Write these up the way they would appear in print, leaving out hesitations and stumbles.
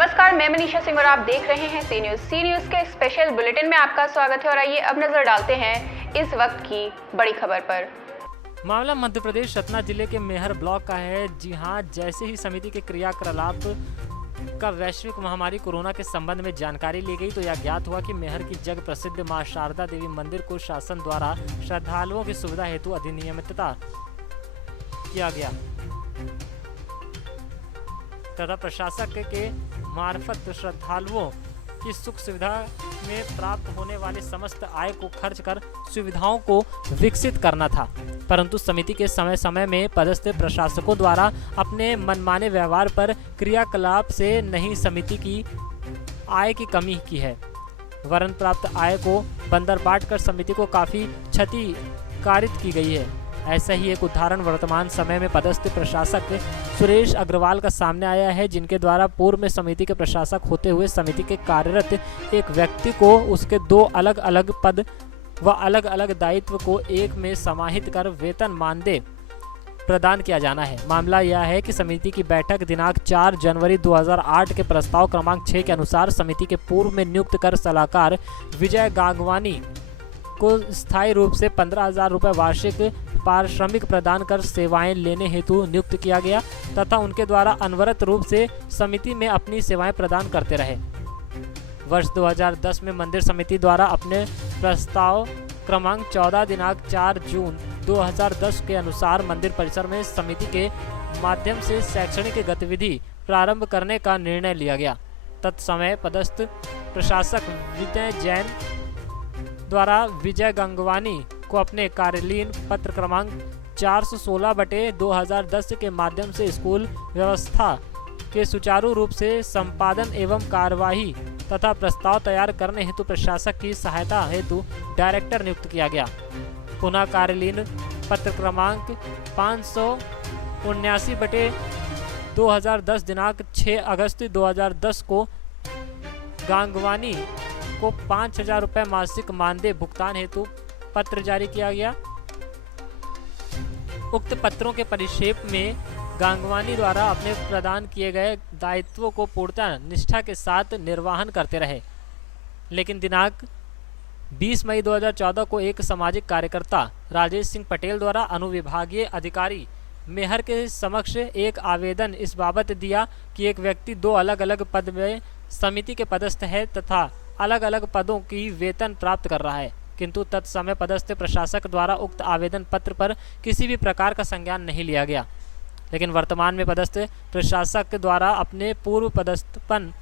नमस्कार, मैं मनीषा सिंह और आप देख रहे हैं सी न्यूज़। सी न्यूज़ के स्पेशल बुलेटिन में आपका स्वागत है और आइए अब नजर डालते हैं इस वक्त की बड़ी खबर पर। मामला मध्य प्रदेश सतना जिले के मेहर ब्लॉक का है। जी हां, जैसे ही समिति के क्रियाकलाप का वैश्विक महामारी कोरोना के संबंध में जानकारी ली गई तो यह ज्ञात हुआ कि मेहर की जग प्रसिद्ध मां शारदा देवी मंदिर को शासन द्वारा श्रद्धालुओं की सुविधा हेतु अधिनियमितता किया गया तथा प्रशासक के मार्फत श्रद्धालुओं की सुख सुविधा में प्राप्त होने वाली समस्त आय को खर्च कर सुविधाओं को विकसित करना था। परंतु समिति के समय समय में पदस्थ प्रशासकों द्वारा अपने मनमाने व्यवहार पर क्रियाकलाप से नहीं समिति की आय की कमी की है, वरन प्राप्त आय को बंदरबाट कर समिति को काफी क्षति कारित की गई है। ऐसा ही एक उदाहरण वर्तमान समय में पदस्थ प्रशासक सुरेश अग्रवाल का सामने आया है, जिनके द्वारा पूर्व में समिति के प्रशासक होते हुए समिति के कार्यरत एक व्यक्ति को उसके दो अलग अलग पद व अलग अलग दायित्व को एक में समाहित कर वेतन मानदेय प्रदान किया जाना है। मामला यह है कि समिति की बैठक दिनांक 4 जनवरी 2008 के प्रस्ताव क्रमांक 6 के अनुसार समिति के पूर्व में नियुक्त कर सलाहकार विजय गांगवानी को स्थायी रूप से 15,000 रुपये वार्षिक पारिश्रमिक प्रदान कर सेवाएं लेने हेतु नियुक्त किया गया तथा उनके द्वारा अनवरत रूप से समिति में अपनी सेवाएं प्रदान करते रहे। वर्ष 2010 में मंदिर समिति द्वारा अपने प्रस्ताव क्रमांक 14 दिनांक 4 जून 2010 के अनुसार मंदिर परिसर में समिति के माध्यम से शैक्षणिक गतिविधि प्रारंभ करने का निर्णय लिया गया। तत्समय पदस्थ प्रशासक विजय जैन द्वारा विजय गंगवानी को अपने कार्यलीन पत्र क्रमांक 416/2010 के माध्यम से स्कूल व्यवस्था के सुचारू रूप से संपादन एवं कार्यवाही तथा प्रस्ताव तैयार करने हेतु प्रशासक की सहायता हेतु डायरेक्टर नियुक्त किया गया। पुनः कार्यलीन पत्र क्रमांक 579/2010 दिनांक 6 अगस्त 2010 को गांगवानी को 5,000 रुपये मासिक मानदेय भुगतान हेतु पत्र जारी किया गया। उक्त पत्रों के परिक्षेप में गांगवानी द्वारा अपने प्रदान किए गए दायित्वों को पूर्णतः निष्ठा के साथ निर्वहन करते रहे, लेकिन दिनांक 20 मई 2014 को एक सामाजिक कार्यकर्ता राजेश सिंह पटेल द्वारा अनुविभागीय अधिकारी मेहर के समक्ष एक आवेदन इस बाबत दिया कि एक व्यक्ति दो अलग अलग पद में समिति के पदस्थ है तथा अलग अलग पदों की वेतन प्राप्त कर रहा है, किंतु तत्समय पदस्थ प्रशासक द्वारा उक्त आवेदन पत्र पर किसी भी प्रकार का संज्ञान नहीं लिया गया। लेकिन वर्तमान में पदस्थ प्रशासक द्वारा अपने पूर्व पदस्थपन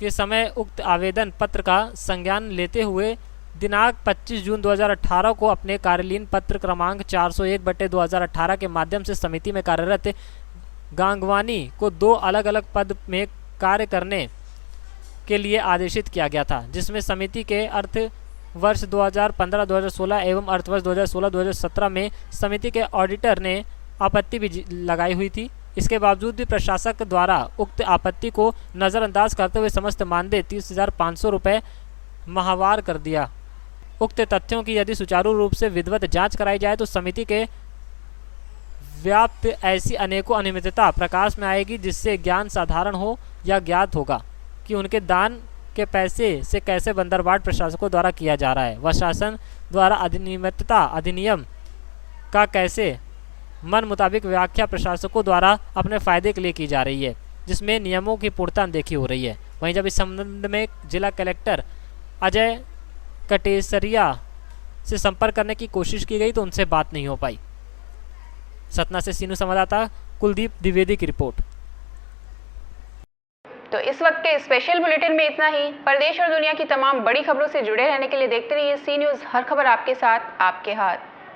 के समय उक्त आवेदन पत्र का संज्ञान लेते हुए दिनांक 25 जून 2018 को अपने कार्यलीन पत्र क्रमांक 401/2018 के माध्यम से समिति में कार्यरत गांगवानी को दो अलग अलग पद में कार्य करने के लिए आदेशित किया गया था, जिसमें समिति के अर्थ वर्ष 2015-2016 एवं अर्थवर्ष 2016-2017 में समिति के ऑडिटर ने आपत्ति भी लगाई हुई थी। इसके बावजूद भी प्रशासक द्वारा उक्त आपत्ति को नज़रअंदाज करते हुए समस्त मानदेय 30,500 रुपये माहवार कर दिया। उक्त तथ्यों की यदि सुचारू रूप से विधिवत जांच कराई जाए तो समिति के व्याप्त ऐसी अनेकों अनियमितता प्रकाश में आएगी, जिससे ज्ञान साधारण हो या ज्ञात होगा कि उनके दान के पैसे से कैसे बंदरबाट प्रशासकों द्वारा किया जा रहा है व शासन द्वारा अधिनियमितता अधिनियम का कैसे मन मुताबिक व्याख्या प्रशासकों द्वारा अपने फायदे के लिए की जा रही है, जिसमें नियमों की पूर्णता अनदेखी हो रही है। वहीं जब इस संबंध में जिला कलेक्टर अजय कटेसरिया से संपर्क करने की कोशिश की गई तो उनसे बात नहीं हो पाई। सतना से सीनू संवाददाता कुलदीप द्विवेदी की रिपोर्ट। तो इस वक्त के स्पेशल बुलेटिन में इतना ही। प्रदेश और दुनिया की तमाम बड़ी खबरों से जुड़े रहने के लिए देखते रहिए सी न्यूज़, हर खबर आपके साथ, आपके हाथ।